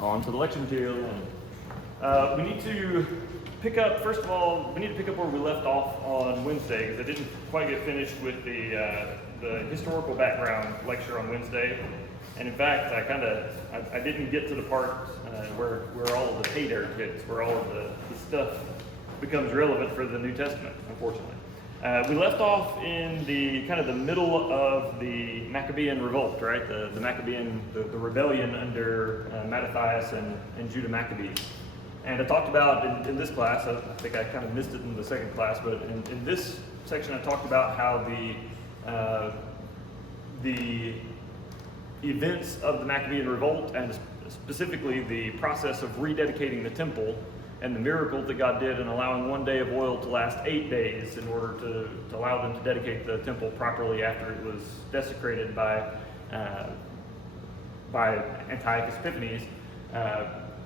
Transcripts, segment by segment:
On to the lecture material. We need to pick up, first of all, we need to pick up where we left off on Wednesday, because I didn't quite get finished with the historical background lecture on Wednesday. And in fact, I didn't get to the part where all of the pay dirt hits, where all of the stuff becomes relevant for the New Testament, unfortunately. We left off in the kind of the middle of the Maccabean revolt, right? The Maccabean, the rebellion under Mattathias and Judah Maccabees. And I talked about in this class, I think I kind of missed it in the second class, but in this section I talked about how the events of the Maccabean revolt, and specifically the process of rededicating the temple, and the miracle that God did in allowing 1 day of oil to last 8 days in order to allow them to dedicate the temple properly after it was desecrated by Antiochus Epiphanes,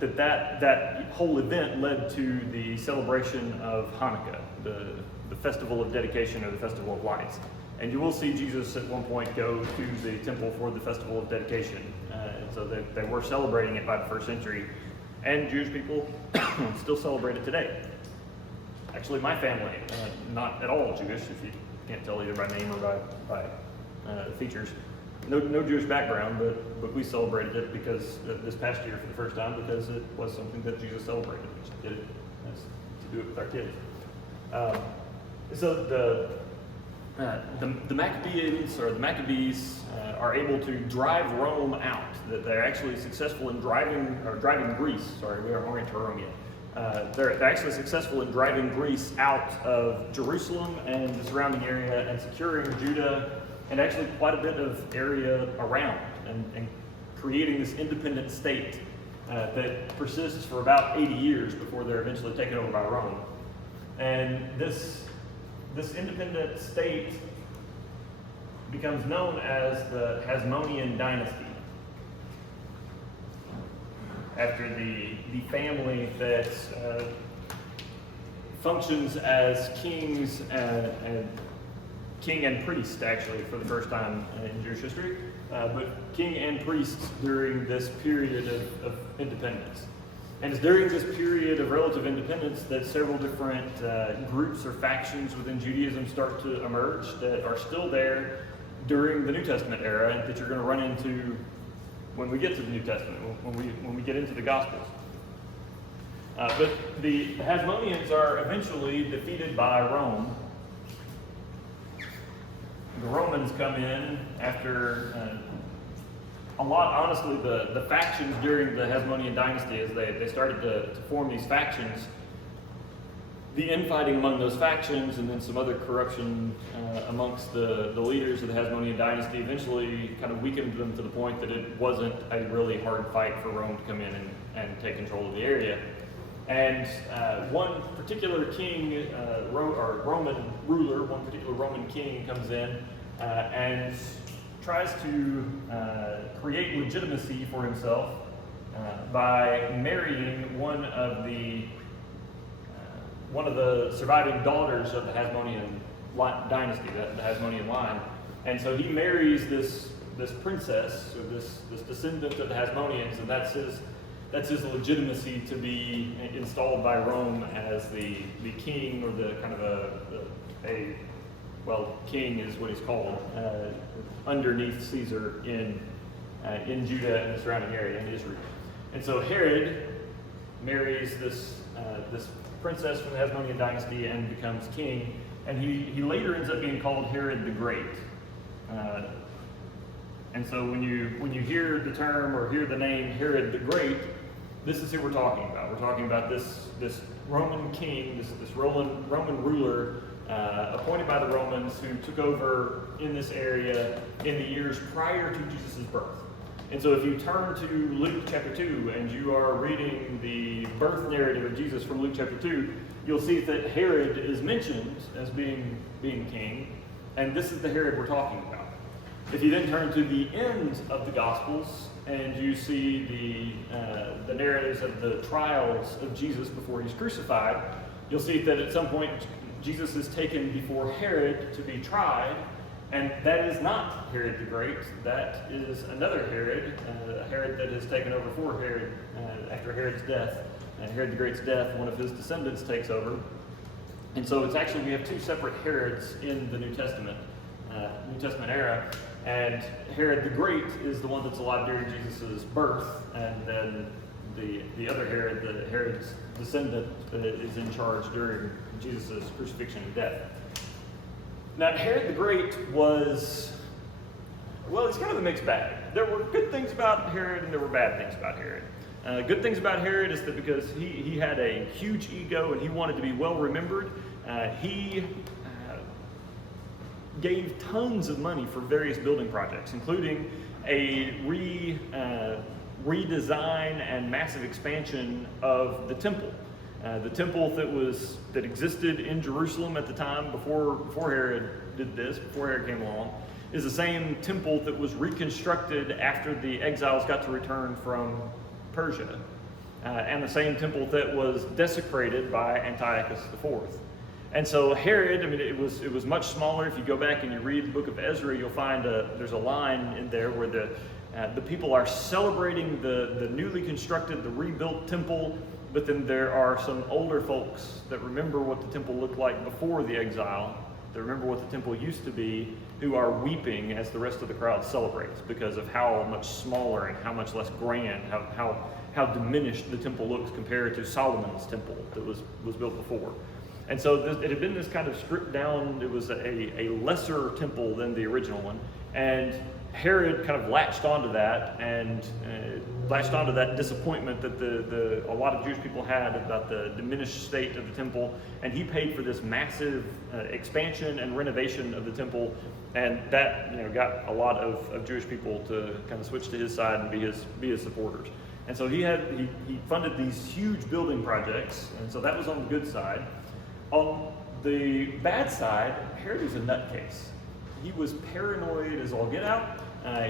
that whole event led to the celebration of Hanukkah, the festival of dedication, or the festival of lights. And you will see Jesus at one point go to the temple for the festival of dedication. And so they were celebrating it by the first century. And Jewish people still celebrate it today. Actually, my family, not at all Jewish, if you can't tell either by name or by features. No Jewish background, but we celebrated it because this past year for the first time, because it was something that Jesus celebrated. We did it to do it with our kids. So the Maccabees, or the Maccabees, are able to drive Rome out. That they're actually successful in driving Greece. Sorry, we aren't to Rome yet. They're actually successful in driving Greece out of Jerusalem and the surrounding area, and securing Judah and actually quite a bit of area around, and creating this independent state that persists for about 80 years before they're eventually taken over by Rome. And this independent state becomes known as the Hasmonean dynasty, after the family that functions as kings and king and priest, actually, for the first time in Jewish history, but king and priest during this period of independence. And it's during this period of relative independence that several different groups or factions within Judaism start to emerge that are still there during the New Testament era, and that you're going to run into when we get to the New Testament, when we get into the Gospels. But the Hasmoneans are eventually defeated by Rome. The Romans come in after a lot, honestly, the factions during the Hasmonean dynasty, as they started to form these factions, the infighting among those factions, and then some other corruption amongst the leaders of the Hasmonean dynasty, eventually kind of weakened them to the point that it wasn't a really hard fight for Rome to come in and take control of the area. And one particular king, or Roman ruler, one particular Roman king comes in and tries to create legitimacy for himself by marrying one of the surviving daughters of the Hasmonean dynasty, the Hasmonean line. And so he marries this princess, or this descendant of the Hasmoneans, and that's his legitimacy to be installed by Rome as the king, or the kind of king is what he's called, underneath Caesar in Judah and the surrounding area, in Israel. And so Herod marries this princess from the Hasmonean dynasty and becomes king, and he later ends up being called Herod the Great. And so when you hear the term or hear the name Herod the Great, this is who we're talking about. We're talking about this Roman king, this Roman ruler appointed by the Romans, who took over in this area in the years prior to Jesus' birth. And so if you turn to Luke chapter 2 and you are reading the birth narrative of Jesus from Luke chapter 2, you'll see that Herod is mentioned as being king, and this is the Herod we're talking about. If you then turn to the end of the Gospels and you see the narratives of the trials of Jesus before he's crucified, you'll see that at some point Jesus is taken before Herod to be tried, And that is not Herod the Great. That is another Herod, Herod that has taken over for Herod after Herod's death. Herod the Great's death, one of his descendants takes over. And so it's actually, we have two separate Herods in the New Testament era. And Herod the Great is the one that's alive during Jesus' birth, and then the other Herod, Herod's descendant, is in charge during Jesus' crucifixion and death. Now, Herod the Great was, well, it's kind of a mixed bag. There were good things about Herod and there were bad things about Herod. Good things about Herod is that because he had a huge ego and he wanted to be well remembered, he gave tons of money for various building projects, including a redesign and massive expansion of the temple. The temple that existed in Jerusalem at the time before Herod did this, before Herod came along, is the same temple that was reconstructed after the exiles got to return from Persia, and the same temple that was desecrated by Antiochus IV. And so Herod, I mean, it was much smaller. If you go back and you read the book of Ezra, you'll find there's a line in there where the people are celebrating the newly constructed, the rebuilt temple, but then there are some older folks that remember what the temple looked like before the exile, that remember what the temple used to be, who are weeping as the rest of the crowd celebrates because of how much smaller and how much less grand, how diminished the temple looks compared to Solomon's temple that was built before. And so it had been this kind of stripped down, it was a lesser temple than the original one, and Herod kind of latched onto that and latched onto that disappointment that a lot of Jewish people had about the diminished state of the temple, and he paid for this massive expansion and renovation of the temple, and that got a lot of Jewish people to kind of switch to his side and be his supporters. And so he funded these huge building projects, and so that was on the good side. On the bad side, Herod was a nutcase. He was paranoid as all get out.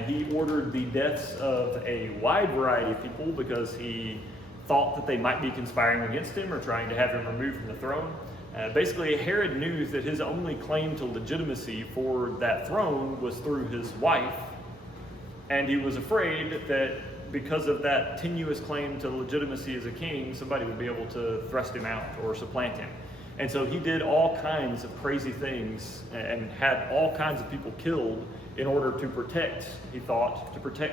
He ordered the deaths of a wide variety of people because he thought that they might be conspiring against him or trying to have him removed from the throne. Basically, Herod knew that his only claim to legitimacy for that throne was through his wife, and he was afraid that because of that tenuous claim to legitimacy as a king, somebody would be able to thrust him out or supplant him. And so he did all kinds of crazy things and had all kinds of people killed in order to protect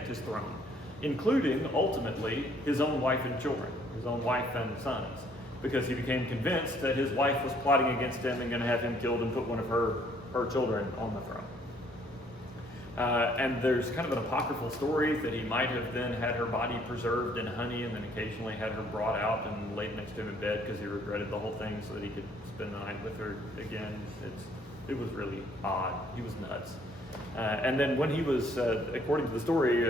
his throne, including ultimately his own wife and children, his own wife and sons, because he became convinced that his wife was plotting against him and going to have him killed and put one of her children on the throne. And there's kind of an apocryphal story that he might have then had her body preserved in honey and then occasionally had her brought out and laid next to him in bed because he regretted the whole thing so that he could spend the night with her again. It was really odd. He was nuts. And then when he was, according to the story,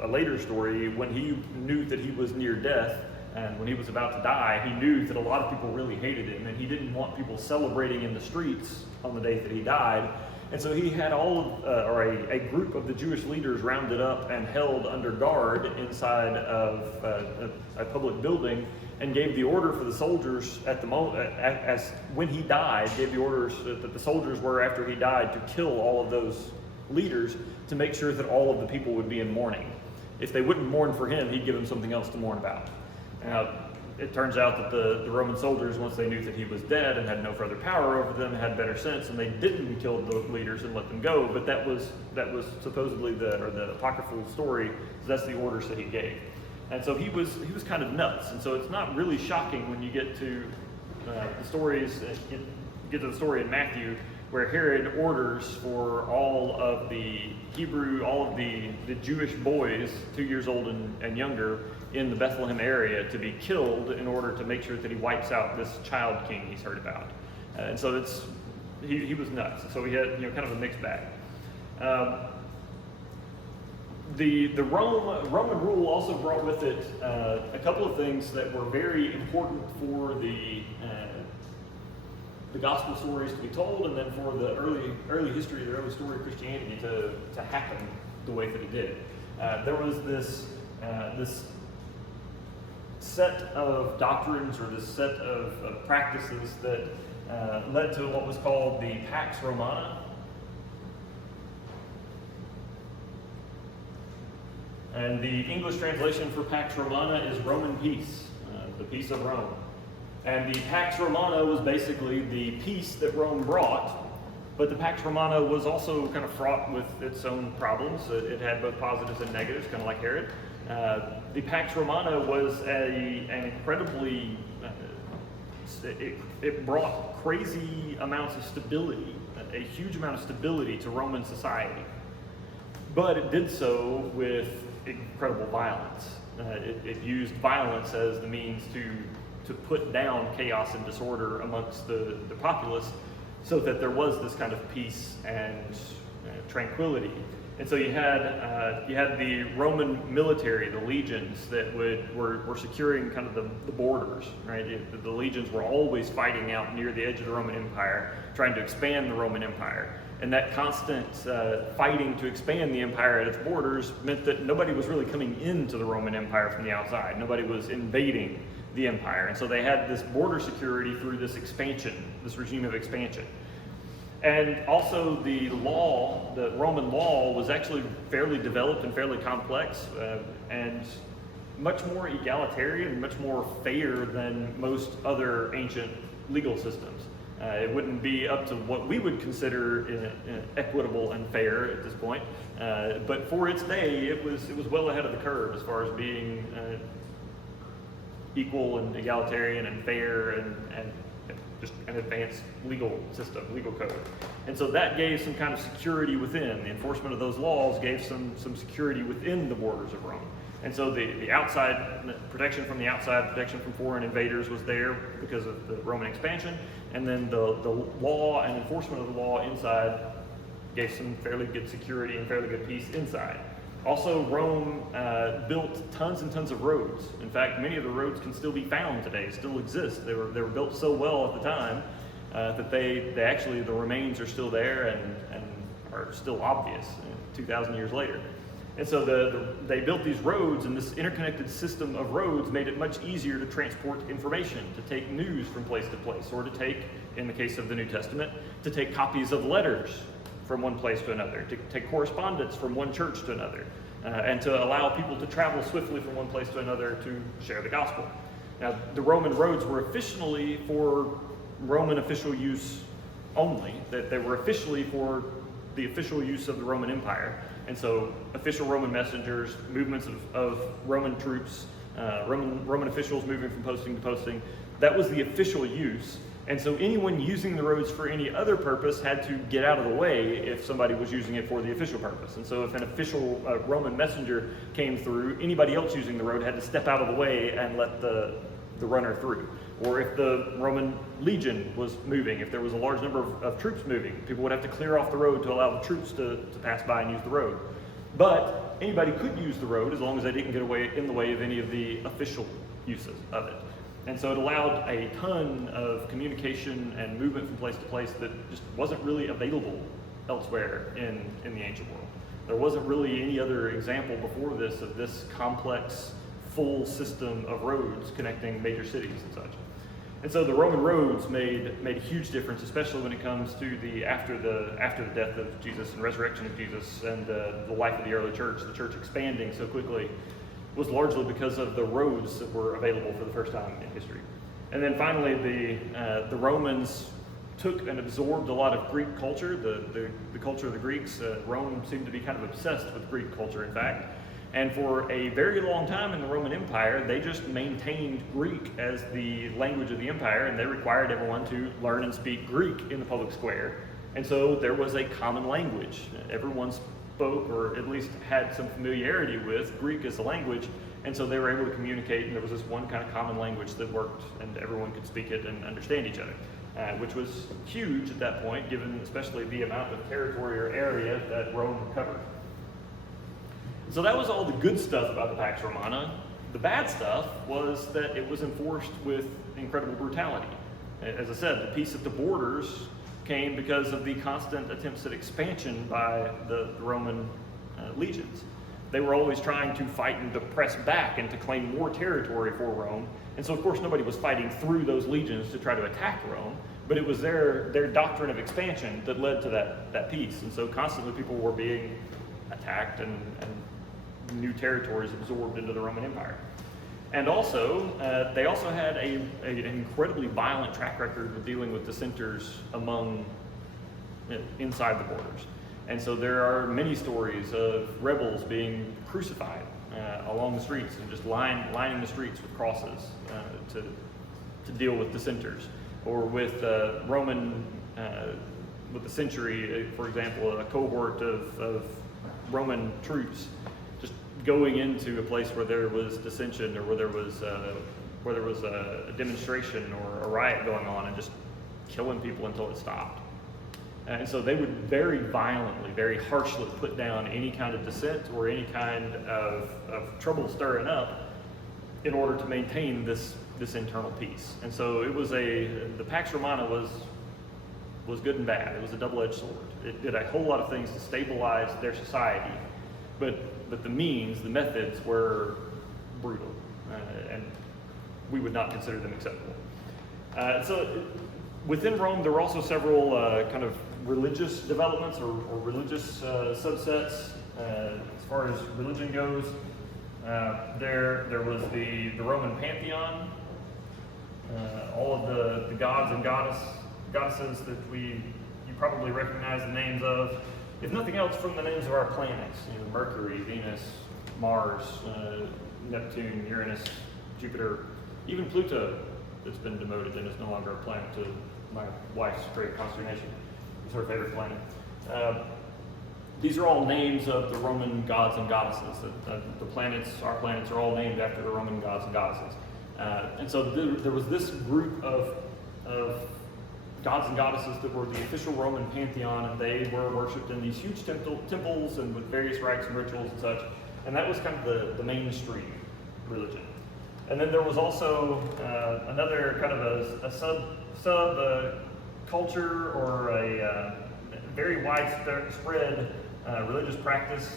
a later story, when he knew that he was near death and when he was about to die, he knew that a lot of people really hated him and he didn't want people celebrating in the streets on the day that he died. And so he had a group of the Jewish leaders rounded up and held under guard inside of a public building, and gave the order for the soldiers at the moment, as when he died, gave the orders that the soldiers were after he died to kill all of those leaders to make sure that all of the people would be in mourning. If they wouldn't mourn for him, he'd give them something else to mourn about. Now, it turns out that the Roman soldiers, once they knew that he was dead and had no further power over them, had better sense, and they didn't kill the leaders and let them go. But that was supposedly the apocryphal story. That's the orders that he gave, and so he was kind of nuts. And so it's not really shocking when you get to the stories. Get to the story in Matthew where Herod orders for all of the Jewish boys 2 years old and younger in the Bethlehem area to be killed in order to make sure that he wipes out this child king he's heard about. And so he was nuts. So he had kind of a mixed bag. The Roman rule also brought with it a couple of things that were very important for the gospel stories to be told, and then for the early history, the early story of Christianity to happen the way that it did. There was this set of doctrines or this set of practices that led to what was called the Pax Romana. And the English translation for Pax Romana is Roman peace, the peace of Rome. And the Pax Romana was basically the peace that Rome brought, but the Pax Romana was also kind of fraught with its own problems. It had both positives and negatives, kind of like Herod. The Pax Romana was an incredibly, it brought crazy amounts of stability, a huge amount of stability to Roman society. But it did so with incredible violence. It used violence as the means to put down chaos and disorder amongst the populace, so that there was this kind of peace and tranquility. And so you had the Roman military, the legions, that were securing kind of the borders, right? The legions were always fighting out near the edge of the Roman Empire, trying to expand the Roman Empire. And that constant fighting to expand the empire at its borders meant that nobody was really coming into the Roman Empire from the outside. Nobody was invading the empire. And so they had this border security through this expansion, this regime of expansion. And also the law, the Roman law, was actually fairly developed and fairly complex, and much more egalitarian, much more fair than most other ancient legal systems. It wouldn't be up to what we would consider equitable and fair at this point, but for its day, it was well ahead of the curve as far as being equal and egalitarian and fair and just an advanced legal system, legal code. And so that gave some kind of security within. The enforcement of those laws gave some security within the borders of Rome. And so the outside, protection from the outside, protection from foreign invaders was there because of the Roman expansion. And then the law and enforcement of the law inside gave some fairly good security and fairly good peace inside. Also, Rome built tons and tons of roads. In fact, many of the roads can still be found today, still exist. They were built so well at the time that they actually, the remains are still there and are still obvious 2,000 years later. And so they built these roads, and this interconnected system of roads made it much easier to transport information, to take news from place to place, or to take, in the case of the New Testament, to take copies of letters from one place to another, to take correspondence from one church to another, and to allow people to travel swiftly from one place to another to share the gospel. Now, the Roman roads were officially for Roman official use only, that they were officially for the official use of the Roman Empire. And so official Roman messengers, movements of Roman troops, Roman officials moving from posting to posting, that was the official use. And so anyone using the roads for any other purpose had to get out of the way if somebody was using it for the official purpose. And so if an official Roman messenger came through, anybody else using the road had to step out of the way and let the runner through. Or if the Roman legion was moving, if there was a large number of troops moving, people would have to clear off the road to allow the troops to pass by and use the road. But anybody could use the road as long as they didn't get in the way of any of the official uses of it. And so it allowed a ton of communication and movement from place to place that just wasn't really available elsewhere in the ancient world. There wasn't really any other example before this of this complex, full system of roads connecting major cities and such. And so the Roman roads made a huge difference, especially when it comes to after the death of Jesus and resurrection of Jesus and the life of the early church, the church expanding so quickly, was largely because of the roads that were available for the first time in history. And then finally, the Romans took and absorbed a lot of Greek culture, the culture of the Greeks. Rome seemed to be kind of obsessed with Greek culture, in fact. And for a very long time in the Roman Empire, they just maintained Greek as the language of the empire, and they required everyone to learn and speak Greek in the public square. And so there was a common language. Everyone spoke, or at least had some familiarity with, Greek as a language, and so they were able to communicate, and there was this one kind of common language that worked, and everyone could speak it and understand each other, which was huge at that point, given especially the amount of territory or area that Rome covered. So that was all the good stuff about the Pax Romana. The bad stuff was that it was enforced with incredible brutality. As I said, the peace at the borders came because of the constant attempts at expansion by the Roman legions. They were always trying to fight and to press back and to claim more territory for Rome. And so, of course, nobody was fighting through those legions to try to attack Rome, but it was their doctrine of expansion that led to that peace. And so constantly people were being attacked and new territories absorbed into the Roman Empire. And also, they also had an incredibly violent track record of dealing with dissenters inside the borders. And so there are many stories of rebels being crucified along the streets and just lining the streets with crosses to deal with dissenters. Or with with the century, for example, a cohort of Roman troops just going into a place where there was dissension or where there was a demonstration or a riot going on and just killing people until it stopped. And so they would very violently, very harshly put down any kind of dissent or any kind of trouble stirring up in order to maintain this internal peace. And so it was the Pax Romana was good and bad. It was a double-edged sword. It did a whole lot of things to stabilize their society, but the methods were brutal, and we would not consider them acceptable. So within Rome, there were also several kind of religious developments or religious subsets as far as religion goes. There was the Roman pantheon, all of the gods and goddesses that you probably recognize the names of, if nothing else from the names of our planets, Mercury, Venus, Mars, Neptune, Uranus, Jupiter, even Pluto, that's been demoted and is no longer a planet to my wife's great consternation. It's her favorite planet. These are all names of the Roman gods and goddesses. The planets, our planets, are all named after the Roman gods and goddesses. And so there was this group of gods and goddesses that were the official Roman pantheon, and they were worshipped in these huge temples and with various rites and rituals and such. And that was kind of the mainstream religion. And then there was also another kind of a sub culture or a very widespread religious practice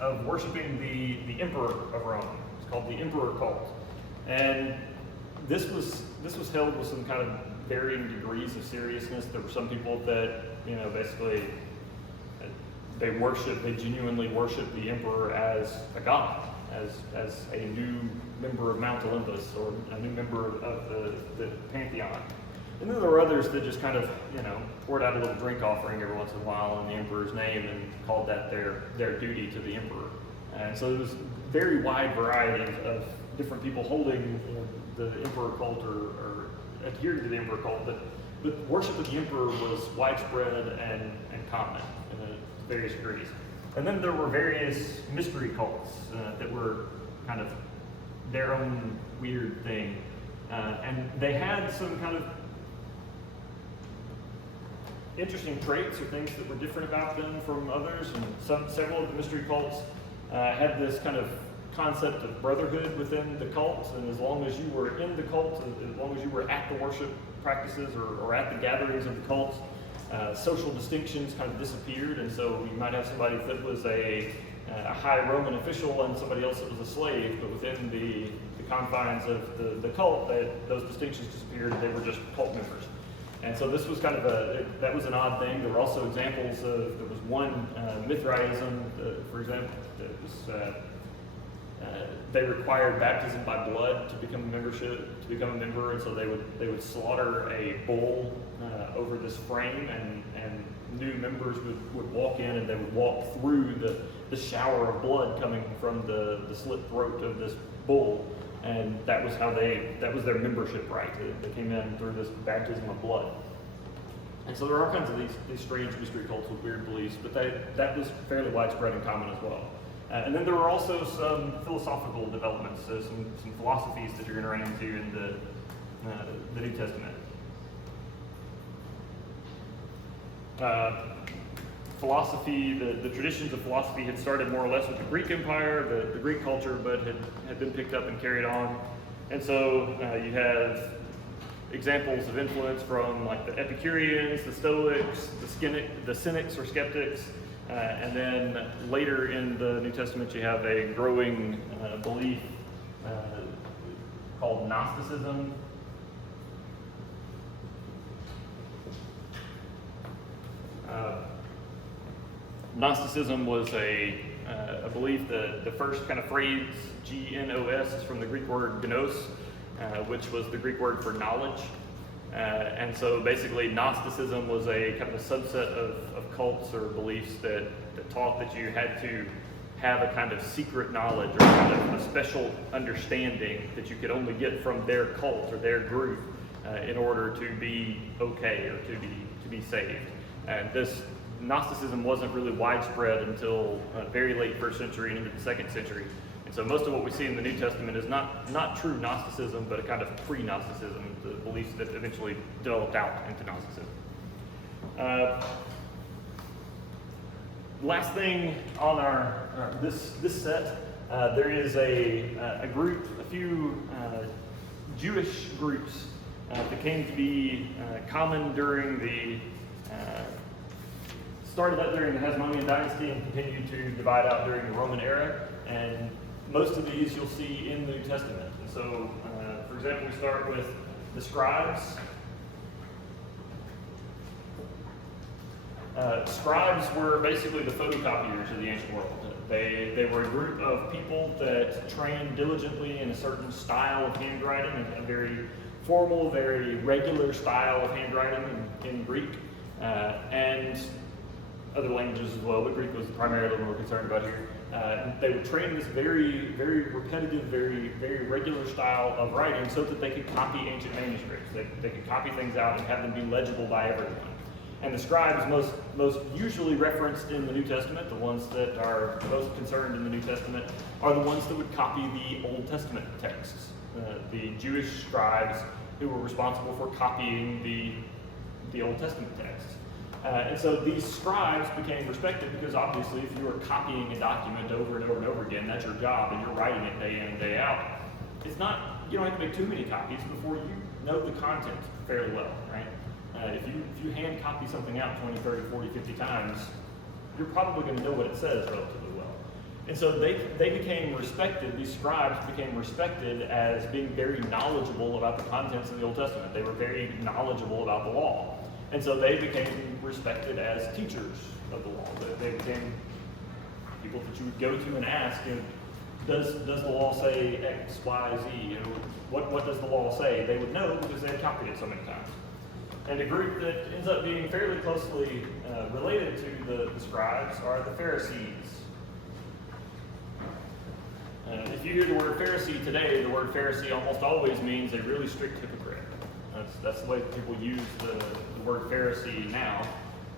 of worshiping the emperor of Rome. It's called the emperor cult. And this was held with some kind of varying degrees of seriousness. There were some people that, basically they genuinely worship the emperor as a god, as a new member of Mount Olympus or a new member of the pantheon. And then there were others that just kind of, poured out a little drink offering every once in a while in the emperor's name and called that their duty to the emperor. And so there was very wide variety of different people holding the emperor cult or adhering to the emperor cult, but worship of the emperor was widespread and common in various degrees. And then there were various mystery cults that were kind of their own weird thing. And they had some kind of interesting traits or things that were different about them from others. And several of the mystery cults had this kind of concept of brotherhood within the cult, and as long as you were in the cult, as long as you were at the worship practices or at the gatherings of the cult, social distinctions kind of disappeared. And so you might have somebody that was a high Roman official and somebody else that was a slave, but within the confines of the cult, those distinctions disappeared, and they were just cult members. And so this was kind of that was an odd thing. There were also examples of, there was one Mithraism, for example, that was they required baptism by blood to become a member, and so they would slaughter a bull over this frame, and new members would walk in, and they would walk through the shower of blood coming from the slit throat of this bull, and that was that was their membership right. They came in through this baptism of blood. And so there are all kinds of these strange mystery cults with weird beliefs, but that was fairly widespread and common as well. And then there were also some philosophical developments, so some philosophies that you're going to run into in the New Testament. Philosophy, the traditions of philosophy had started more or less with the Greek Empire, the Greek culture, but had been picked up and carried on. And so you have examples of influence from like the Epicureans, the Stoics, the Cynics or skeptics. And then later in the New Testament, you have a growing belief called Gnosticism. Gnosticism was a I believe the first kind of phrase, Gnos, is from the Greek word gnos, which was the Greek word for knowledge. And so basically Gnosticism was a kind of a subset of cults or beliefs that taught that you had to have a kind of secret knowledge or kind of a special understanding that you could only get from their cult or their group in order to be okay or to be saved. And this Gnosticism wasn't really widespread until very late first century and into the second century. And so most of what we see in the New Testament is not true Gnosticism, but a kind of pre-Gnosticism, the beliefs that eventually developed out into Gnosticism. Last thing on our this set, there is a few Jewish groups that came to be common during started up during the Hasmonean dynasty and continued to divide out during the Roman era. And most of these you'll see in the New Testament. And so, for example, we start with the scribes. Scribes were basically the photocopiers of the ancient world. They were a group of people that trained diligently in a certain style of handwriting, a very formal, very regular style of handwriting in Greek, and other languages as well, but Greek was primarily what we're concerned about here. They would train this very, very repetitive, very, very regular style of writing so that they could copy ancient manuscripts. They could copy things out and have them be legible by everyone. And the scribes, most usually referenced in the New Testament, the ones that are most concerned in the New Testament, are the ones that would copy the Old Testament texts. The Jewish scribes who were responsible for copying the Old Testament texts. And so these scribes became respected because obviously if you are copying a document over and over and over again, that's your job, and you're writing it day in and day out. You don't have to make too many copies before you know the content fairly well, right? If you hand copy something out 20, 30, 40, 50 times, you're probably going to know what it says relatively well. And so they became respected, these scribes became respected as being very knowledgeable about the contents of the Old Testament. They were very knowledgeable about the law. And so they became respected as teachers of the law. They became people that you would go to and ask, does the law say X, Y, Z? What does the law say? They would know because they had copied it so many times. And a group that ends up being fairly closely related to the scribes are the Pharisees. If you hear the word Pharisee today, the word Pharisee almost always means a really strict hypocrite. That's the way people use the word Pharisee now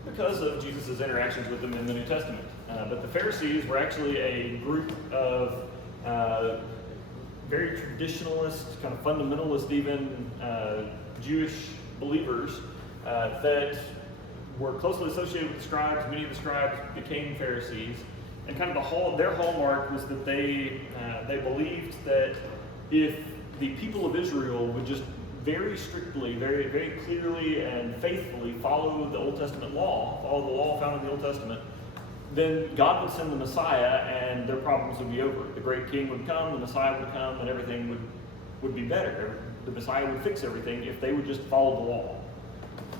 because of Jesus' interactions with them in the New Testament. But the Pharisees were actually a group of very traditionalist, kind of fundamentalist even, Jewish believers that were closely associated with the scribes. Many of the scribes became Pharisees. And kind of their hallmark was that they believed that if the people of Israel would just very strictly, very, very clearly and faithfully follow the Old Testament law, follow the law found in the Old Testament, then God would send the Messiah and their problems would be over. The great king would come, the Messiah would come, and everything would be better. The Messiah would fix everything if they would just follow the law.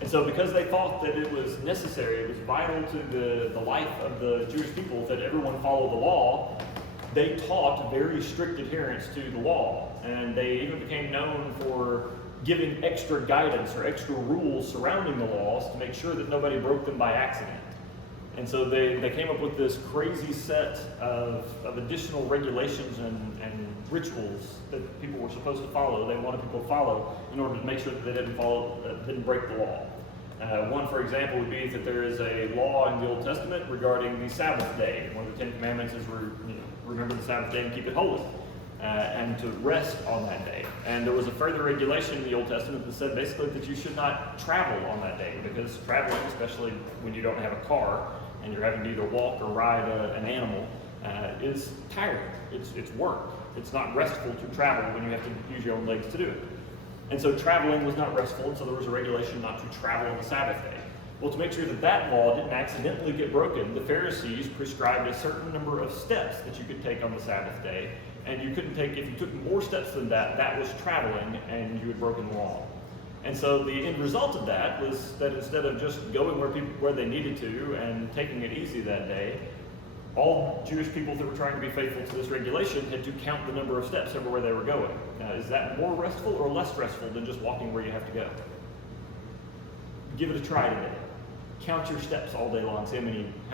And so because they thought that it was necessary, it was vital to the life of the Jewish people that everyone follow the law, they taught very strict adherence to the law. And they even became known for giving extra guidance or extra rules surrounding the laws to make sure that nobody broke them by accident. And so they came up with this crazy set of additional regulations and rituals that people were supposed to follow. They wanted people to follow in order to make sure that they didn't break the law. One, for example, would be that there is a law in the Old Testament regarding the Sabbath day. One of the 10 Commandments is remember the Sabbath day and keep it holy, and to rest on that day. And there was a further regulation in the Old Testament that said basically that you should not travel on that day, because traveling, especially when you don't have a car and you're having to either walk or ride an animal, is tiring. It's work. It's not restful to travel when you have to use your own legs to do it. And so traveling was not restful, and so there was a regulation not to travel on the Sabbath day. Well, to make sure that that law didn't accidentally get broken, the Pharisees prescribed a certain number of steps that you could take on the Sabbath day, and you couldn't take, if you took more steps than that, that was traveling, and you had broken the law. And so the end result of that was that instead of just going where they needed to and taking it easy that day, all Jewish people that were trying to be faithful to this regulation had to count the number of steps everywhere they were going. Is that more restful or less restful than just walking where you have to go? Give it a try today. Count your steps all day long. See how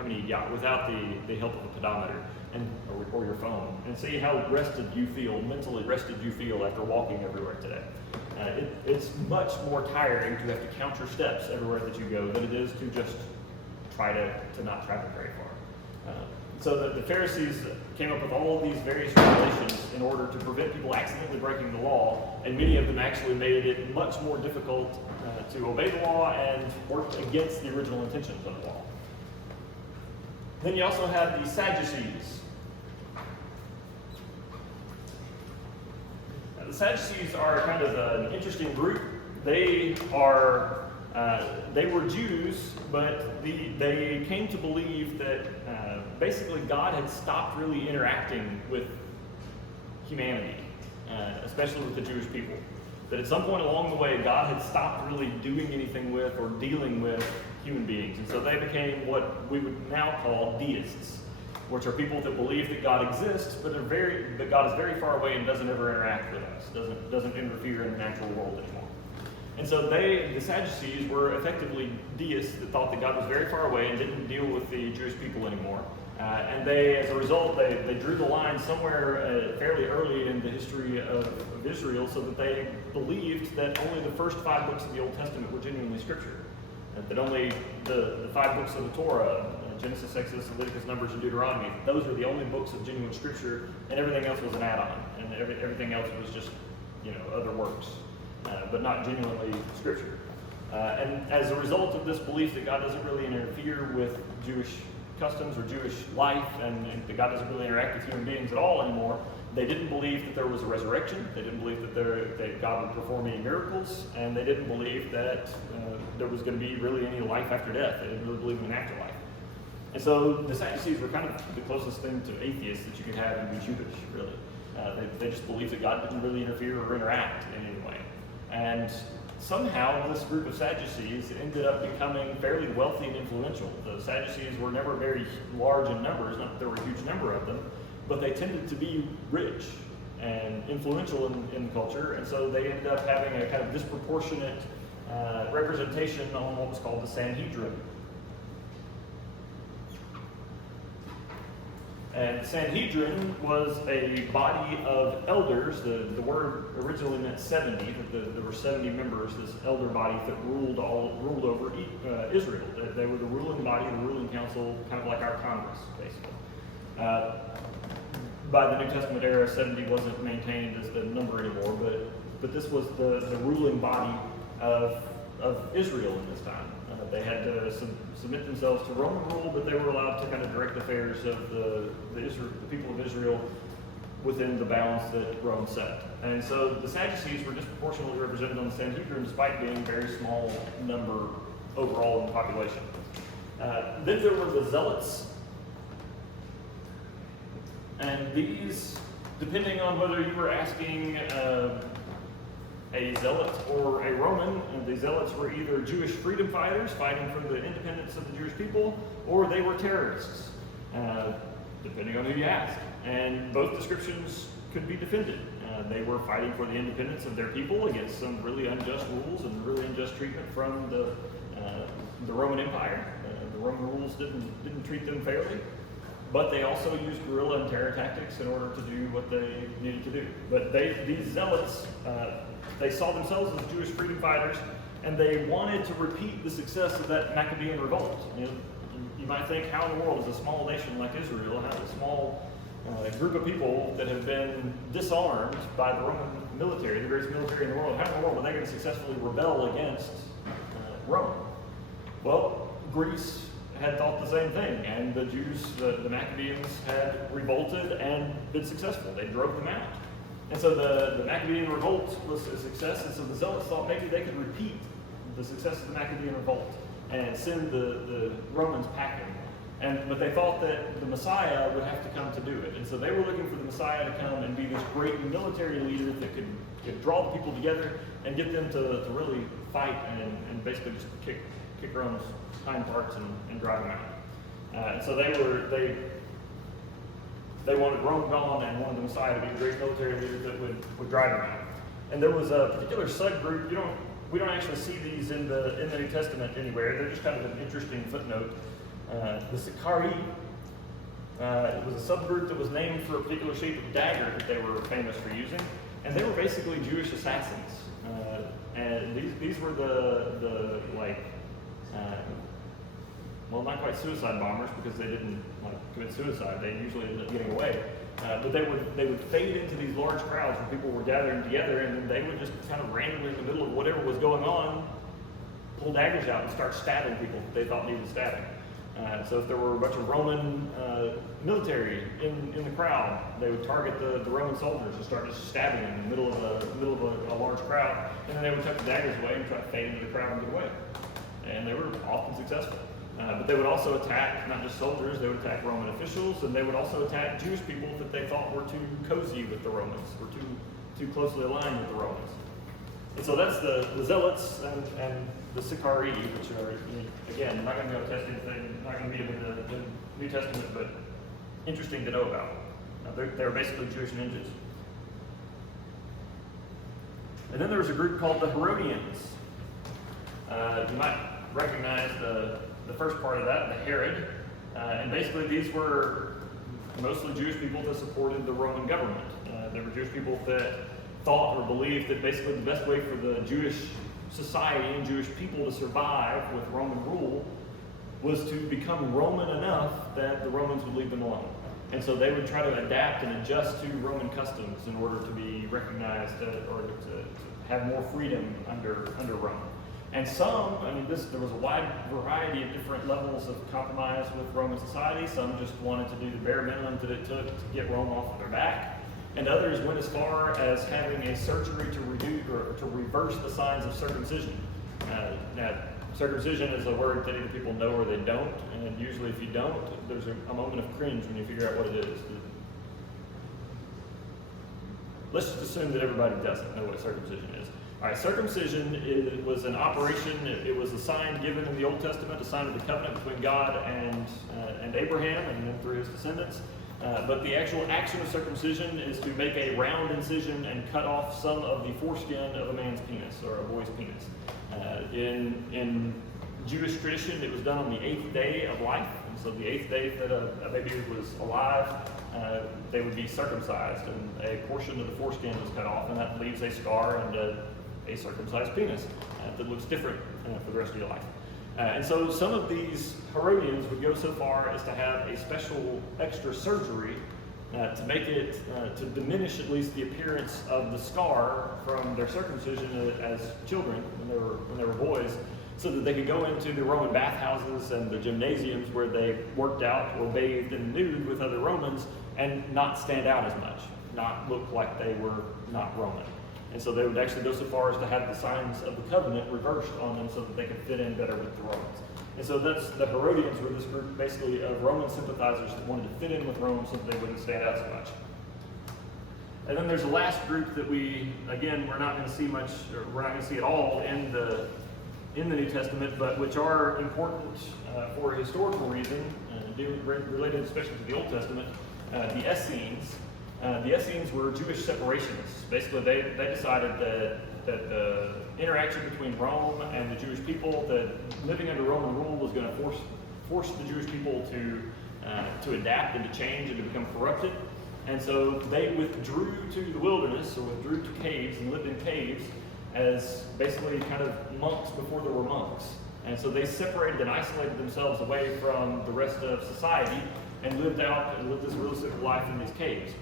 many you got without the help of a pedometer or your phone, and see how rested you feel, mentally rested you feel after walking everywhere today. It's much more tiring to have to count your steps everywhere that you go than it is to just try to not travel very far. So the Pharisees came up with all of these various regulations in order to prevent people accidentally breaking the law, and many of them actually made it much more difficult to obey the law and worked against the original intentions of the law. Then you also have the Sadducees. Now, the Sadducees are kind of an interesting group. They were Jews, but they came to believe that basically God had stopped really interacting with humanity, especially with the Jewish people. That at some point along the way, God had stopped really doing anything with or dealing with human beings. And so they became what we would now call deists, which are people that believe that God exists, but God is very far away and doesn't ever interact with us, doesn't interfere in the natural world anymore. And so the Sadducees were effectively deists that thought that God was very far away and didn't deal with the Jewish people anymore. And as a result, they drew the line somewhere fairly early in the history of Israel, so that they believed that only the first 5 books of the Old Testament were genuinely scripture. That only the 5 books of the Torah, Genesis, Exodus, Leviticus, Numbers, and Deuteronomy, those were the only books of genuine scripture, and everything else was an add-on, and everything else was just, other works, but not genuinely scripture. And as a result of this belief that God doesn't really interfere with Jewish customs or Jewish life, and that God doesn't really interact with human beings at all anymore, they didn't believe that there was a resurrection. They didn't believe that God would perform any miracles, and they didn't believe that there was going to be really any life after death. They didn't really believe in an afterlife. And so the Sadducees were kind of the closest thing to atheists that you could have and be Jewish, really. They just believed that God didn't really interfere or interact in any way. And somehow this group of Sadducees ended up becoming fairly wealthy and influential. The Sadducees were never very large in numbers, not that there were a huge number of them, but they tended to be rich and influential in culture, and so they ended up having a kind of disproportionate representation on what was called the Sanhedrin. And Sanhedrin was a body of elders. The word originally meant 70. There were 70 members, this elder body that ruled over Israel. They were the ruling body, the ruling council, kind of like our Congress, basically. By the New Testament era, 70 wasn't maintained as the number anymore, but this was the ruling body of Israel in this time. They had to submit themselves to Roman rule, but they were allowed to kind of direct affairs of the people of Israel within the bounds that Rome set. And so the Sadducees were disproportionately represented on the Sanhedrin, despite being a very small number overall in the population. Then there were the Zealots. And these, depending on whether you were asking a zealot or a Roman, and the zealots were either Jewish freedom fighters fighting for the independence of the Jewish people, or they were terrorists, depending on who you ask. And both descriptions could be defended. They were fighting for the independence of their people against some really unjust rules and really unjust treatment from the Roman Empire. The Roman rules didn't treat them fairly. But they also used guerrilla and terror tactics in order to do what they needed to do. But these zealots, they saw themselves as Jewish freedom fighters, and they wanted to repeat the success of that Maccabean revolt. You might think, how in the world is a small nation like Israel, how a small group of people that have been disarmed by the Roman military, the greatest military in the world, how in the world are they going to successfully rebel against Rome? Well, Greece had thought the same thing, and the Jews, the Maccabeans, had revolted and been successful. They drove them out. And so the Maccabean revolt was a success, and so the Zealots thought maybe they could repeat the success of the Maccabean revolt and send the Romans packing. But they thought that the Messiah would have to come to do it. And so they were looking for the Messiah to come and be this great military leader that could draw the people together and get them to really fight and basically just kick Rome's hind parts and drive them out. And so they They wanted Rome gone and wanted the Messiah to be a great military leader that would drive them out. And there was a particular subgroup. We don't actually see these in the New Testament anywhere. They're just kind of an interesting footnote. The Sicarii. It was a subgroup that was named for a particular shape of dagger that they were famous for using, and they were basically Jewish assassins. And these were the well, not quite suicide bombers because they didn't commit suicide. They usually ended up getting away. But they would fade into these large crowds where people were gathering together, and then they would just kind of randomly in the middle of whatever was going on, pull daggers out and start stabbing people that they thought needed stabbing. So if there were a bunch of Roman military in the crowd, they would target the Roman soldiers and start just stabbing them in the middle of a large crowd, and then they would tuck the daggers away and try to fade into the crowd and get away. And they were often successful. But they would also attack not just soldiers, they would attack Roman officials, and they would also attack Jewish people that they thought were too cozy with the Romans, were too closely aligned with the Romans. And so that's the Zealots and the Sicarii, which are, again, I'm not going to go test anything, not going to be in the New Testament, but interesting to know about. They're basically Jewish ninjas. And then there was a group called the Herodians. You might recognize the first part of that, the Herod. And basically these were mostly Jewish people that supported the Roman government. They were Jewish people that thought or believed that basically the best way for the Jewish society and Jewish people to survive with Roman rule was to become Roman enough that the Romans would leave them alone. And so they would try to adapt and adjust to Roman customs in order to be recognized or to have more freedom under Rome. And some, there was a wide variety of different levels of compromise with Roman society. Some just wanted to do the bare minimum that it took to get Rome off of their back. And others went as far as having a surgery to reduce or to reverse the signs of circumcision. Now, circumcision is a word that either people know or they don't, and usually if you don't, there's a moment of cringe when you figure out what it is. Let's just assume that everybody doesn't know what circumcision is. All right, circumcision was an operation. It was a sign given in the Old Testament, a sign of the covenant between God and Abraham, and then through his descendants. But the actual action of circumcision is to make a round incision and cut off some of the foreskin of a man's penis or a boy's penis. In Jewish tradition, it was done on the 8th day of life. And so the 8th day that a baby was alive, they would be circumcised, and a portion of the foreskin was cut off, and that leaves a scar and a circumcised penis that looks different for the rest of your life. And so some of these Herodians would go so far as to have a special extra surgery to make it, to diminish at least the appearance of the scar from their circumcision as children when they were boys, so that they could go into the Roman bathhouses and the gymnasiums where they worked out or bathed in the nude with other Romans and not stand out as much, not look like they were not Roman. And so they would actually go so far as to have the signs of the covenant reversed on them so that they could fit in better with the Romans. And so the Herodians were this group basically of Roman sympathizers that wanted to fit in with Rome so that they wouldn't stand out so much. And then there's the last group that we're not going to see much, or we're not going to see at all in the New Testament, but which are important for a historical reason, related especially to the Old Testament, the Essenes. The Essenes were Jewish separationists. Basically, they decided that the interaction between Rome and the Jewish people, that living under Roman rule was going to force the Jewish people to adapt and to change and to become corrupted. And so they withdrew to the wilderness, or withdrew to caves and lived in caves as basically kind of monks before there were monks. And so they separated and isolated themselves away from the rest of society and lived this really simple life in these caves.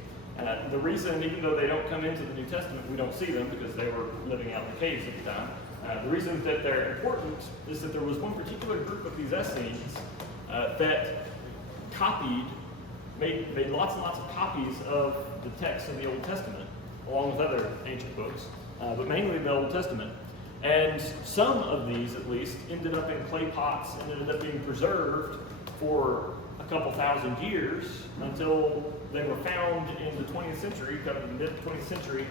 The reason, even though they don't come into the New Testament, we don't see them because they were living out in the caves at the time. The reason that they're important is that there was one particular group of these Essenes that made lots and lots of copies of the texts of the Old Testament, along with other ancient books, but mainly the Old Testament. And some of these, at least, ended up in clay pots and ended up being preserved for a couple thousand years until they were found in the 20th century, kind of the mid-20th century,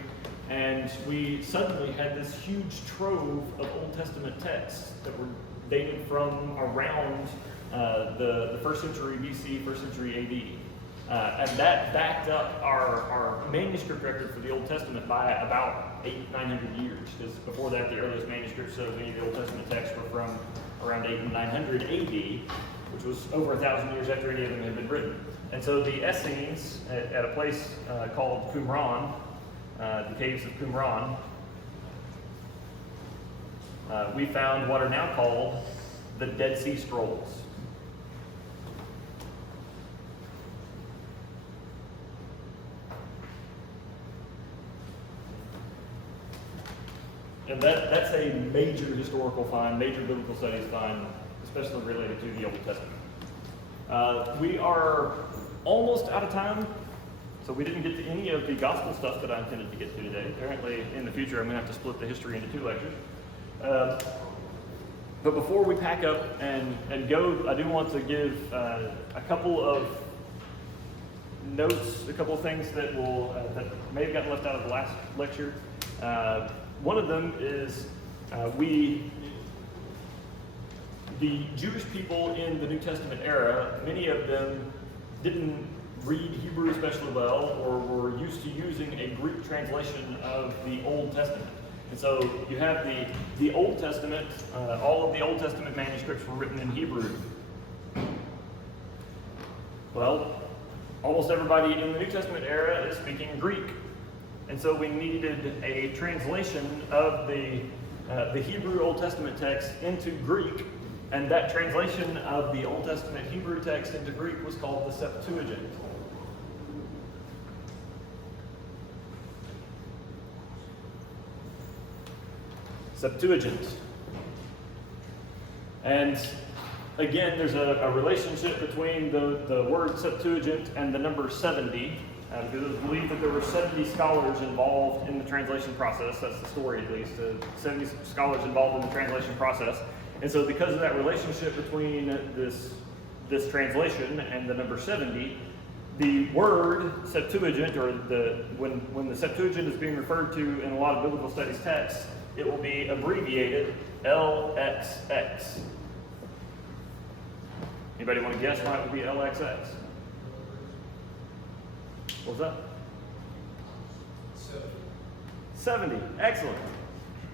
and we suddenly had this huge trove of Old Testament texts that were dated from around the 1st century BC, 1st century And that backed up our manuscript record for the Old Testament by about 900 years, because before that, the earliest manuscripts of any of the Old Testament texts were from around 8 and 900 AD, which was over 1,000 years after any of them had been written. And so the Essenes, at a place called Qumran, the caves of Qumran, we found what are now called the Dead Sea Scrolls. And that's a major historical find, major biblical studies find, especially related to the Old Testament. We are almost out of time, so we didn't get to any of the gospel stuff that I intended to get to today. Apparently, in the future, I'm going to have to split the history into 2 lectures. But before we pack up and go, I do want to give a couple of notes, a couple of things that that may have gotten left out of the last lecture. One of them is the Jewish people in the New Testament era, many of them didn't read Hebrew especially well, or were used to using a Greek translation of the Old Testament. And so you have the Old Testament, all of the Old Testament manuscripts were written in Hebrew. Well, almost everybody in the New Testament era is speaking Greek. And so we needed a translation of the Hebrew Old Testament text into Greek, and that translation of the Old Testament Hebrew text into Greek was called the Septuagint. Septuagint. And again, there's a relationship between the word Septuagint and the number 70. Because it was believed that there were 70 scholars involved in the translation process. That's the story, at least. 70 scholars involved in the translation process. And so because of that relationship between this translation and the number 70, the word Septuagint, or when the Septuagint is being referred to in a lot of biblical studies texts, it will be abbreviated LXX. Anybody want to guess why it would be LXX? What was that? 70. Excellent.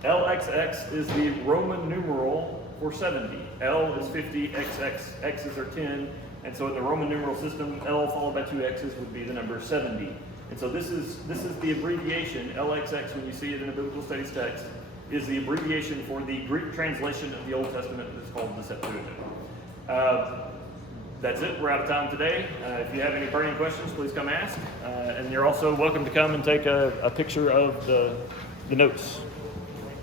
LXX is the Roman numeral for 70. L is 50, XX, X's are 10. And so in the Roman numeral system, L followed by 2 X's would be the number 70. And so this is the abbreviation, LXX, when you see it in a biblical studies text, is the abbreviation for the Greek translation of the Old Testament that's called the Septuagint. That's it. We're out of time today. If you have any burning questions, please come ask. And you're also welcome to come and take a picture of the notes.